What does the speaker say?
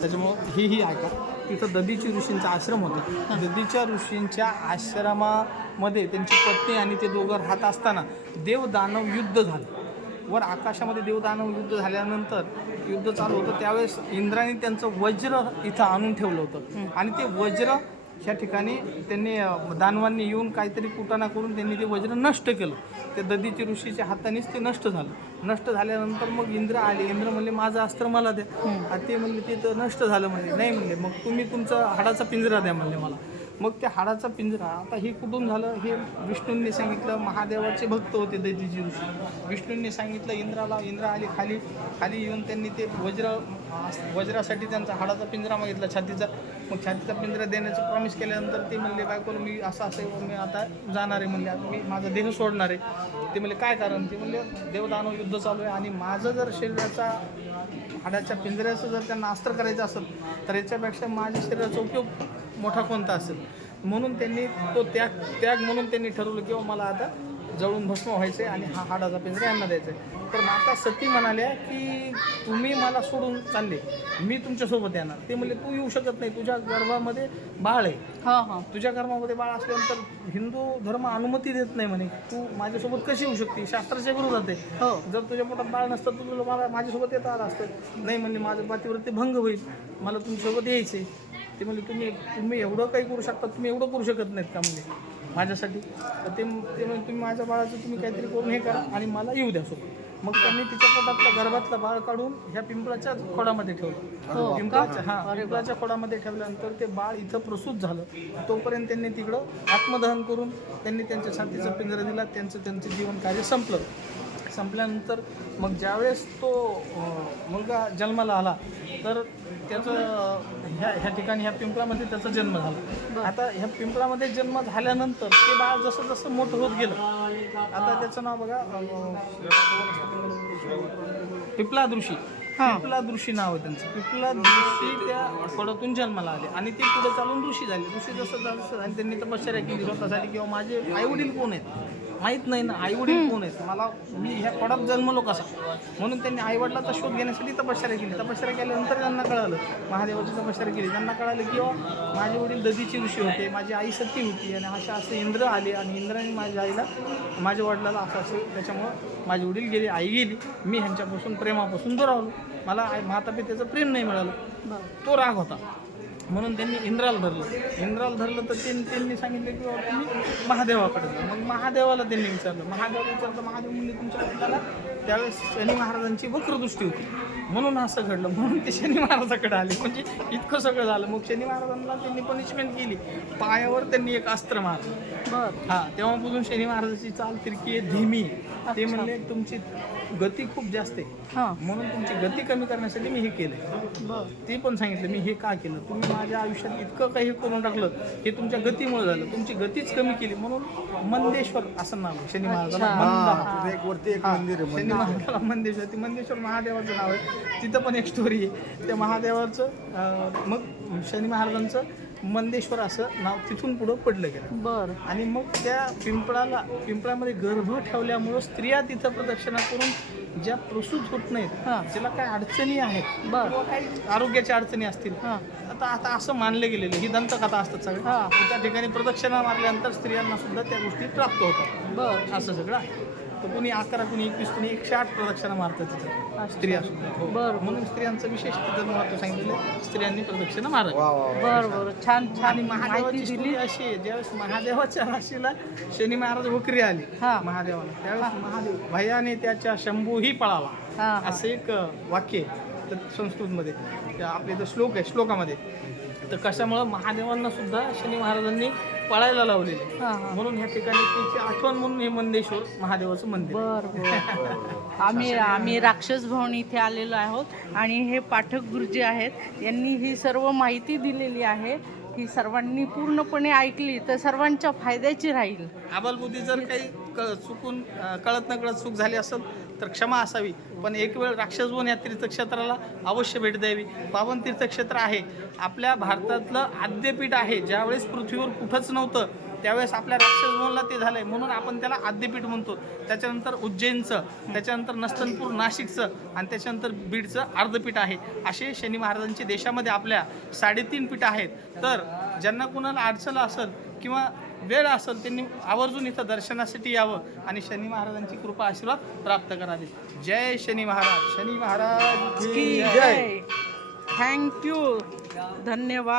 त्याच्यामुळं ही ऐका, तिथं दधीची ऋषींचा आश्रम होता. दधीच्या ऋषींच्या आश्रमामध्ये त्यांची पत्नी आणि ते दोघं राहत असताना देवदानव युद्ध झालं. वर आकाशामध्ये देवदानव युद्ध झाल्यानंतर युद्ध चालू होतं, त्यावेळेस इंद्राने त्यांचं वज्र इथं आणून ठेवलं होतं. आणि ते वज्र ह्या ठिकाणी त्यांनी दानवांनी येऊन काहीतरी कुटाणा करून त्यांनी ते वज्र नष्ट केलं. ते दधीची ऋषीच्या हातानेच ते नष्ट झालं. नष्ट झाल्यानंतर मग इंद्र आले. इंद्र म्हणले माझं अस्त्र मला द्या. ते म्हणले ते तर नष्ट झालं म्हणले. नाही म्हणले मग तुम्ही तुमचा हाडाचा पिंजरा द्या म्हणले मला. मग त्या हाडाचा पिंजरा आता हे कुठून झालं हे विष्णूंनी सांगितलं. महादेवाचे भक्त होते दधीची ऋषी. विष्णूंनी सांगितलं इंद्राला. इंद्र आले खाली येऊन त्यांनी ते वज्रासाठी त्यांचा हाडाचा पिंजरा मागितला छातीचा. मग छातीचा पिंजरा देण्याचं प्रॉमिस केल्यानंतर ते म्हणले बायकोला मी असं मी आता जाणार आहे म्हणले, आता मी माझा देह सोडणार आहे. ते म्हणले काय कारण. ते म्हणले देवदानव युद्ध चालू आहे आणि माझं जर शरीराचा हाडाच्या पिंजऱ्याचं जर त्यांना अस्त्र करायचं असेल तर याच्यापेक्षा माझ्या शरीराचा उपयोग मोठा कोणता असेल. म्हणून त्यांनी तो त्याग म्हणून त्यांनी ठरवलं की मला आता जळून भस्म व्हायचं आहे आणि हा हाडाचा पिंजरा यांना द्यायचा आहे. तर माता सती म्हणाल्या की तुम्ही मला सोडून चालले, मी तुमच्यासोबत येणार. ते म्हणले तू येऊ शकत नाही, तुझ्या गर्भामध्ये बाळ आहे. तुझ्या गर्भामध्ये बाळ असल्यानंतर हिंदू धर्म अनुमती देत नाही म्हणे. तू माझ्यासोबत कशी येऊ शकते, शास्त्राच्या विरोधात आहे. जर तुझ्या पोटात बाळ नसतं तर तुला मला माझ्यासोबत येता आलं असतं. नाही म्हणले माझं पातिव्रत्य भंग होईल, मला तुमच्यासोबत यायचं आहे. ते म्हणजे तुम्ही एवढं काही करू शकता, तुम्ही एवढं करू शकत नाहीत का म्हणजे माझ्यासाठी. तर ते म्हणजे तुम्ही माझ्या बाळाचं तुम्ही काहीतरी करून हे करा आणि मला येऊ द्या सोबत. मग त्यांनी तिच्या पोटातलं गर्भातलं बाळ काढून ह्या पिंपळाच्या खोडामध्ये ठेवलं. पिंपळाच्या खोडामध्ये ठेवल्यानंतर ते बाळ इथं प्रसूत झालं. तोपर्यंत त्यांनी तिकडं आत्मदहन करून त्यांनी त्यांच्या छातीचा पिंजरा दिला. त्यांचं जीवन कार्य संपल्यानंतर मग ज्यावेळेस तो मुलगा जन्माला आला तर त्याचं ह्या ठिकाणी ह्या पिंपळामध्ये त्याचा जन्म झाला. आता ह्या पिंपळामध्ये जन्म झाल्यानंतर ते बाळ जसं जसं मोठं होत गेलं. आता त्याचं नाव बघा पिपलाद ऋषी. पिपलाद ऋषी नाव आहे त्यांचं. पिपलाद ऋषी त्या खोडातून जन्माला आले आणि ते पुढे चालून ऋषी झाले. ऋषी जसं आणि त्यांनी तपश्चर्या केली स्वतःसाठी किंवा माझे आईवडील कोण आहेत माहीत नाही ना, आईवडील कोण आहेत, मी ह्या खोडात जन्मलो कसा. म्हणून त्यांनी आईवडिलाचा शोध घेण्यासाठी तपश्चर्या केली. तपश्चर्या केल्यानंतर त्यांना कळालं, महादेवाची तपश्चर्या केली. त्यांना कळालं की माझे वडील दधीची ऋषी होते, माझी आई सती होती आणि असं इंद्र आले आणि इंद्राने माझ्या आईला माझ्या वडिलाला असं त्याच्यामुळं माझे वडील गेले, आई गेली. मी ह्यांच्यापासून प्रेमापासून दुरावलो. मला माता पित्याचं प्रेम नाही मिळालं. तो राग होता. म्हणून त्यांनी इंद्राला धरलं तर त्यांनी सांगितलं की तुम्ही महादेवाकडे जा. मग महादेवाला त्यांनी विचारलं. महादेव म्हणले तुमच्या वडिलाला त्यावेळेस शनी महाराजांची वक्रदृष्टी होती म्हणून असं घडलं. म्हणून ते शनी महाराजाकडे आले. म्हणजे इतकं सगळं झालं. मग शनी महाराजांना त्यांनी पनिशमेंट केली. पायावर त्यांनी एक अस्त्र मारलं. तेव्हापासून शनी महाराजांची चाल तिरकी आहे, धीमी. ते म्हणले तुमची गती खूप जास्त आहे म्हणून तुमची गती कमी करण्यासाठी मी हे केलं. ते पण सांगितलं मी हे का केलं, तुम्ही माझ्या आयुष्यात इतकं काही करून टाकलं हे तुमच्या गतीमुळे झालं, तुमची गतीच कमी केली. म्हणून मंदेश्वर असं नाव आहे शनी महाराजाला. शनी महाराजाला मंदेश्वर, मंदेश्वर महादेवाचं नाव आहे. तिथं पण एक स्टोरी आहे. त्या महादेवाचं मग शनी महाराजांचं मंदेश्वर असं नाव तिथून पुढं पडलं गेलं. आणि मग त्या पिंपळामध्ये गर्भ ठेवल्यामुळं स्त्रिया तिथं प्रदक्षिणा करून ज्या प्रसूत होत नाहीत, ज्याला काही अडचणी आहेत किंवा काही आरोग्याच्या अडचणी असतील, आता असं मानलं गेलेलं ही दंतकथा असतात सगळं. त्या ठिकाणी प्रदक्षिणा मारल्यानंतर स्त्रियांना सुद्धा त्या गोष्टी प्राप्त होतात. असं सगळं आहे. तर कुणी 11, कुणी 21, कुणी 108 प्रदक्षिणा मारतात तिथं स्त्रिया सुद्धा. म्हणून स्त्रियांचं विशेष तिथं महत्त्व सांगितलेलं, स्त्रियांनी प्रदक्षिणा मारावी. छान. आणि महादेवाची स्टोरी अशी आहे, ज्यावेळेस महादेवाच्या राशीला शनी महाराज वक्री आली महादेवाला, त्यावेळेस महादेव भयाने त्याच्या शंभूही पळाला असं एक वाक्य आहे संस्कृतमध्ये. आपले इथं श्लोक आहे, श्लोकामध्ये. तर कशामुळं महादेवांना सुद्धा शनी महाराजांनी पळायला लावलेले. म्हणून ह्या ठिकाणी त्याची आठवण म्हणून हे मंदेश्वर महादेवाचं मंदिर. आम्ही राक्षस भवन इथे आलेलो आहोत आणि हे पाठक गुरुजी आहेत, यांनी ही सर्व माहिती दिलेली आहे. ही सर्वांनी पूर्णपणे ऐकली तर सर्वांच्या फायद्याची राहील. आबालबुद्धी जर काही चुकून कळत न कळत चूक झाली असेल तर क्षमा असावी. पण एक वेळ राक्षसवन या तीर्थक्षेत्राला अवश्य भेट द्यावी. पावन तीर्थक्षेत्र आहे, आपल्या भारतातलं आद्यपीठ आहे. ज्यावेळेस पृथ्वीवर कुठंच नव्हतं त्यावेळेस आपल्या राक्षसभवनला ते झालंय, म्हणून आपण त्याला आद्यपीठ म्हणतो. त्याच्यानंतर उज्जैनचं, त्याच्यानंतर नस्तनपूर नाशिकचं आणि त्याच्यानंतर बीडचं अर्धपीठ आहे. असे शनी महाराजांचे देशामध्ये आपल्या 3.5 पीठ आहेत. तर ज्यांना कुणाला अडचण असेल किंवा वेळ असेल त्यांनी आवर्जून इथं दर्शनासाठी यावं आणि शनी महाराजांची कृपा आशीर्वाद प्राप्त करावे. जय शनी महाराज. शनी महाराज की जय. थँक्यू, धन्यवाद.